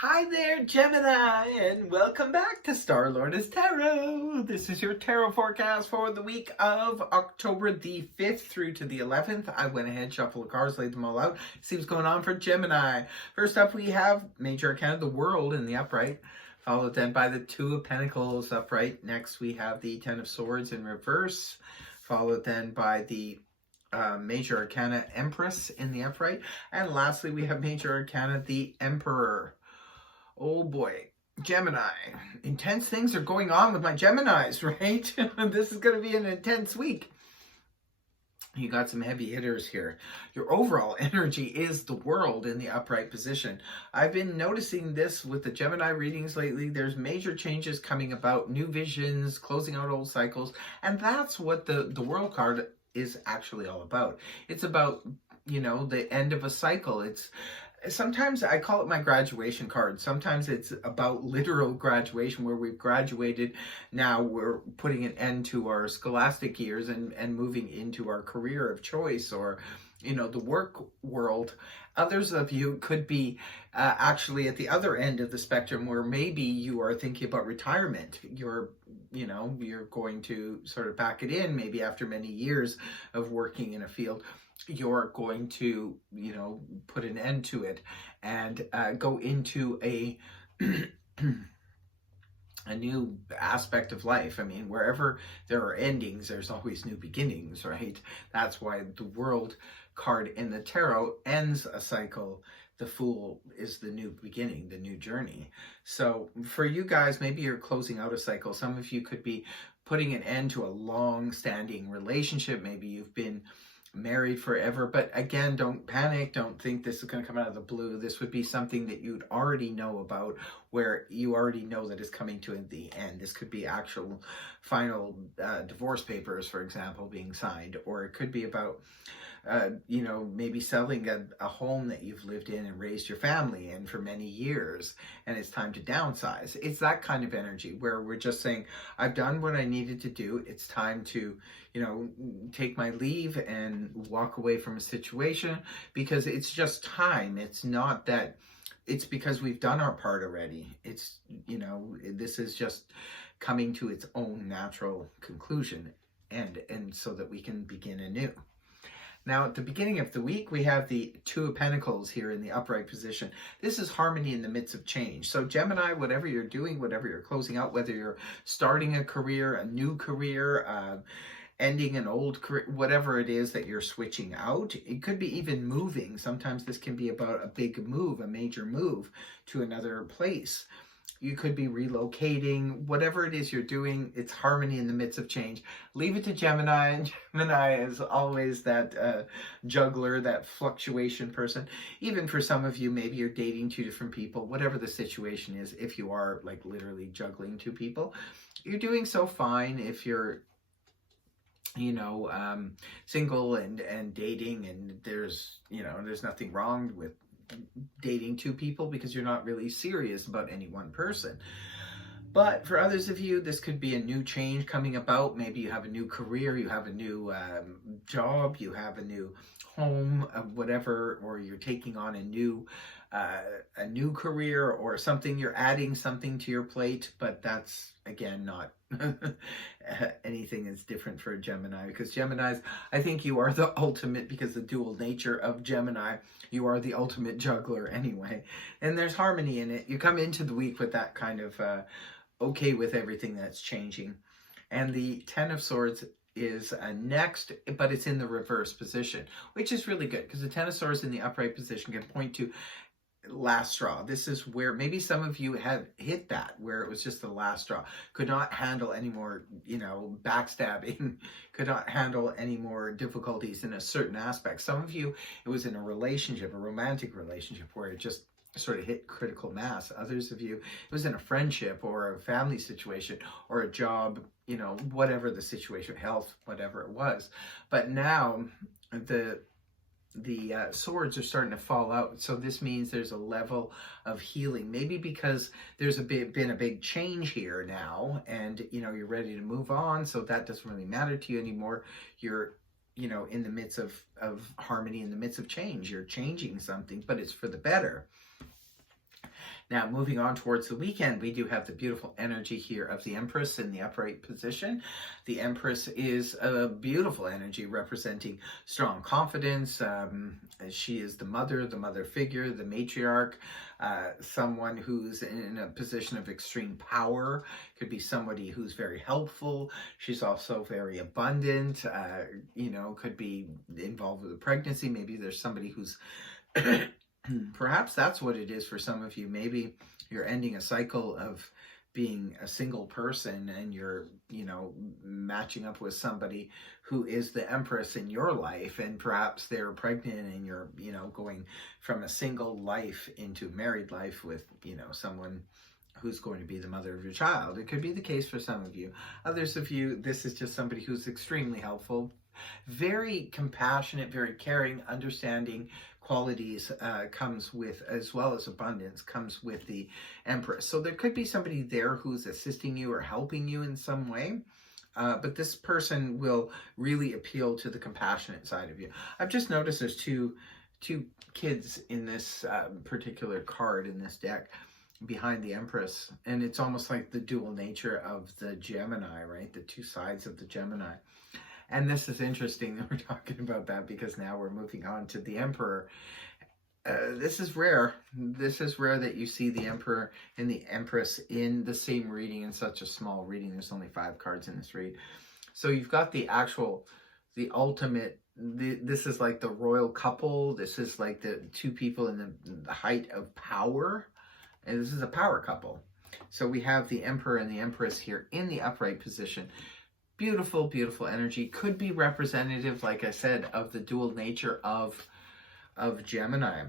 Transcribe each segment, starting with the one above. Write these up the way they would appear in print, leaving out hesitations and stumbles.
Hi there, Gemini, and welcome back to Star Lotus Tarot. This is your tarot forecast for the week of October the 5th through to the 11th. I went ahead, shuffled the cards, laid them all out. See what's going on for Gemini. First up, we have Major Arcana, the World in the upright, followed then by the Two of Pentacles upright. Next, we have the Ten of Swords in reverse, followed then by the Major Arcana Empress in the upright. And lastly, we have Major Arcana, the Emperor. Oh boy, Gemini. Intense things are going on with my Geminis, right? This is going to be an intense week. You got some heavy hitters here. Your overall energy is the World in the upright position. I've been noticing this with the Gemini readings lately. There's major changes coming about, new visions, closing out old cycles, and that's what the World card is actually all about. It's about, the end of a cycle. Sometimes I call it my graduation card. Sometimes it's about literal graduation where we've graduated. Now we're putting an end to our scholastic years and moving into our career of choice or, the work world. Others of you could be actually at the other end of the spectrum where maybe you are thinking about retirement. You're going to sort of pack it in maybe after many years of working in a field. You're going to, put an end to it and go into a a new aspect of life. I mean, wherever there are endings, there's always new beginnings, right? That's why the World card in the tarot ends a cycle. The Fool is the new beginning, the new journey. So for you guys, maybe you're closing out a cycle. Some of you could be putting an end to a long-standing relationship. Maybe you've been married forever, but again, don't panic. Don't think this is going to come out of the blue. This would be something that you'd already know about, where you already know that it's coming to the end. This could be actual final divorce papers, for example, being signed, or it could be about maybe selling a home that you've lived in and raised your family in for many years, and it's time to downsize. It's that kind of energy where we're just saying, I've done what I needed to do. It's time to, take my leave and walk away from a situation, because it's just time. It's not that it's because we've done our part already. It's, this is just coming to its own natural conclusion, and so that we can begin anew. Now, at the beginning of the week, we have the Two of Pentacles here in the upright position. This is harmony in the midst of change. So Gemini, whatever you're doing, whatever you're closing out, whether you're starting a career, a new career, ending an old career, whatever it is that you're switching out, it could be even moving. Sometimes this can be about a big move, a major move to another place. You could be relocating, whatever it is you're doing, it's harmony in the midst of change. Leave it to Gemini. Gemini is always that juggler, that fluctuation person. Even for some of you, maybe you're dating two different people, whatever the situation is. If you are like literally juggling two people, you're doing so fine. If you're single and dating, and there's nothing wrong with dating two people because you're not really serious about any one person. But for others of you, this could be a new change coming about. Maybe you have a new career, you have a new job, you have a new home, whatever, or you're taking on a new career or something. You're adding something to your plate, but that's again not anything is different for a Gemini, because Geminis, I think you are the ultimate, because the dual nature of Gemini, you are the ultimate juggler anyway, and there's harmony in it. You come into the week with that kind of okay with everything that's changing. And the Ten of Swords is next, but it's in the reverse position, which is really good, because the Ten of Swords in the upright position can point to last straw. This is where maybe some of you have hit that, where it was just the last straw, could not handle any more, backstabbing, could not handle any more difficulties in a certain aspect. Some of you, it was in a relationship, a romantic relationship, where it just sort of hit critical mass. Others of you, it was in a friendship or a family situation or a job, whatever the situation, health, whatever it was. But now the swords are starting to fall out. So this means there's a level of healing, maybe because there's been a big change here now, and you're ready to move on, so that doesn't really matter to you anymore. You're in the midst of harmony, in the midst of change. You're changing something, but it's for the better. Now, moving on towards the weekend, we do have the beautiful energy here of the Empress in the upright position. The Empress is a beautiful energy representing strong confidence. She is the mother figure, the matriarch, someone who's in a position of extreme power. Could be somebody who's very helpful. She's also very abundant, could be involved with a pregnancy. Maybe there's somebody who's perhaps that's what it is for some of you. Maybe you're ending a cycle of being a single person and you're, matching up with somebody who is the Empress in your life, and perhaps they're pregnant and you're, going from a single life into married life with, someone who's going to be the mother of your child. It could be the case for some of you. Others of you, this is just somebody who's extremely helpful, very compassionate, very caring, understanding qualities comes with, as well as abundance, comes with the Empress. So there could be somebody there who's assisting you or helping you in some way. But this person will really appeal to the compassionate side of you. I've just noticed there's two kids in this particular card in this deck behind the Empress, and it's almost like the dual nature of the Gemini, right? The two sides of the Gemini. And this is interesting that we're talking about that, because now we're moving on to the Emperor. This is rare. This is rare that you see the Emperor and the Empress in the same reading, in such a small reading. There's only 5 cards in this read. So you've got the ultimate, this is like the royal couple. This is like the two people in the height of power. And this is a power couple. So we have the Emperor and the Empress here in the upright position. Beautiful, beautiful energy. Could be representative, like I said, of the dual nature of Gemini.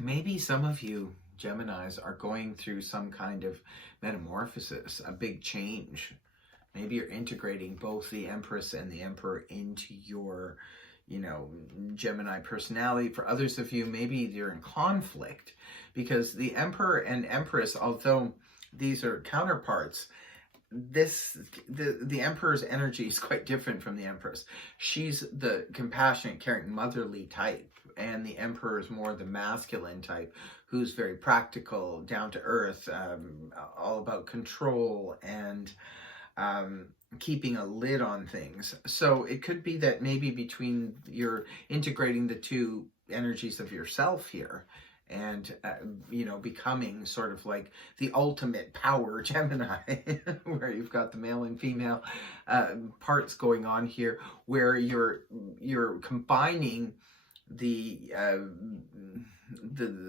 Maybe some of you Geminis are going through some kind of metamorphosis, a big change. Maybe you're integrating both the Empress and the Emperor into your, Gemini personality. For others of you, maybe you're in conflict, because the Emperor and Empress, although these are counterparts, the Emperor's energy is quite different from the Empress. She's the compassionate, caring, motherly type, and the Emperor is more the masculine type, who's very practical, down to earth, all about control and keeping a lid on things. So it could be that maybe you're integrating the two energies of yourself here, and, becoming sort of like the ultimate power Gemini, where you've got the male and female parts going on here, where you're combining the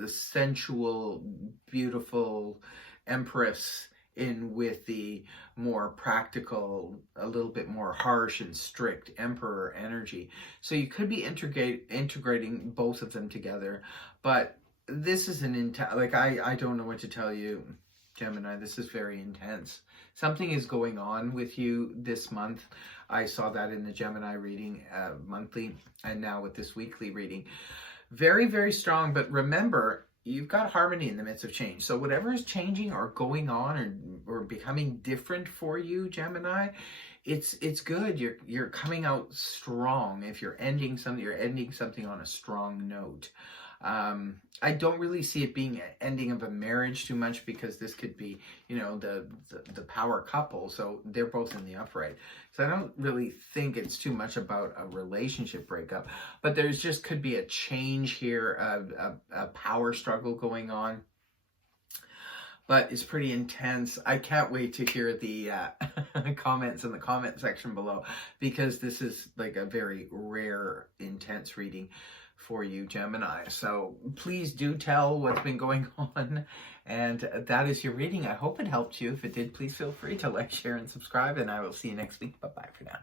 sensual, beautiful Empress in with the more practical, a little bit more harsh and strict Emperor energy. So you could be integrating both of them together, but this is I don't know what to tell you, Gemini. This is very intense. Something is going on with you this month. I saw that in the Gemini reading, monthly, and now with this weekly reading. Very, very strong. But remember, you've got harmony in the midst of change. So whatever is changing or going on or becoming different for you, Gemini, it's good. You're coming out strong. If you're ending something, you're ending something on a strong note. I don't really see it being an ending of a marriage too much, because this could be, the power couple. So they're both in the upright. So I don't really think it's too much about a relationship breakup, but there's just could be a change here, a power struggle going on. But it's pretty intense. I can't wait to hear the comments in the comment section below, because this is like a very rare, intense reading for you, Gemini. So please do tell what's been going on. And that is your reading. I hope it helped you. If it did, please feel free to like, share, and subscribe. And I will see you next week. Bye-bye for now.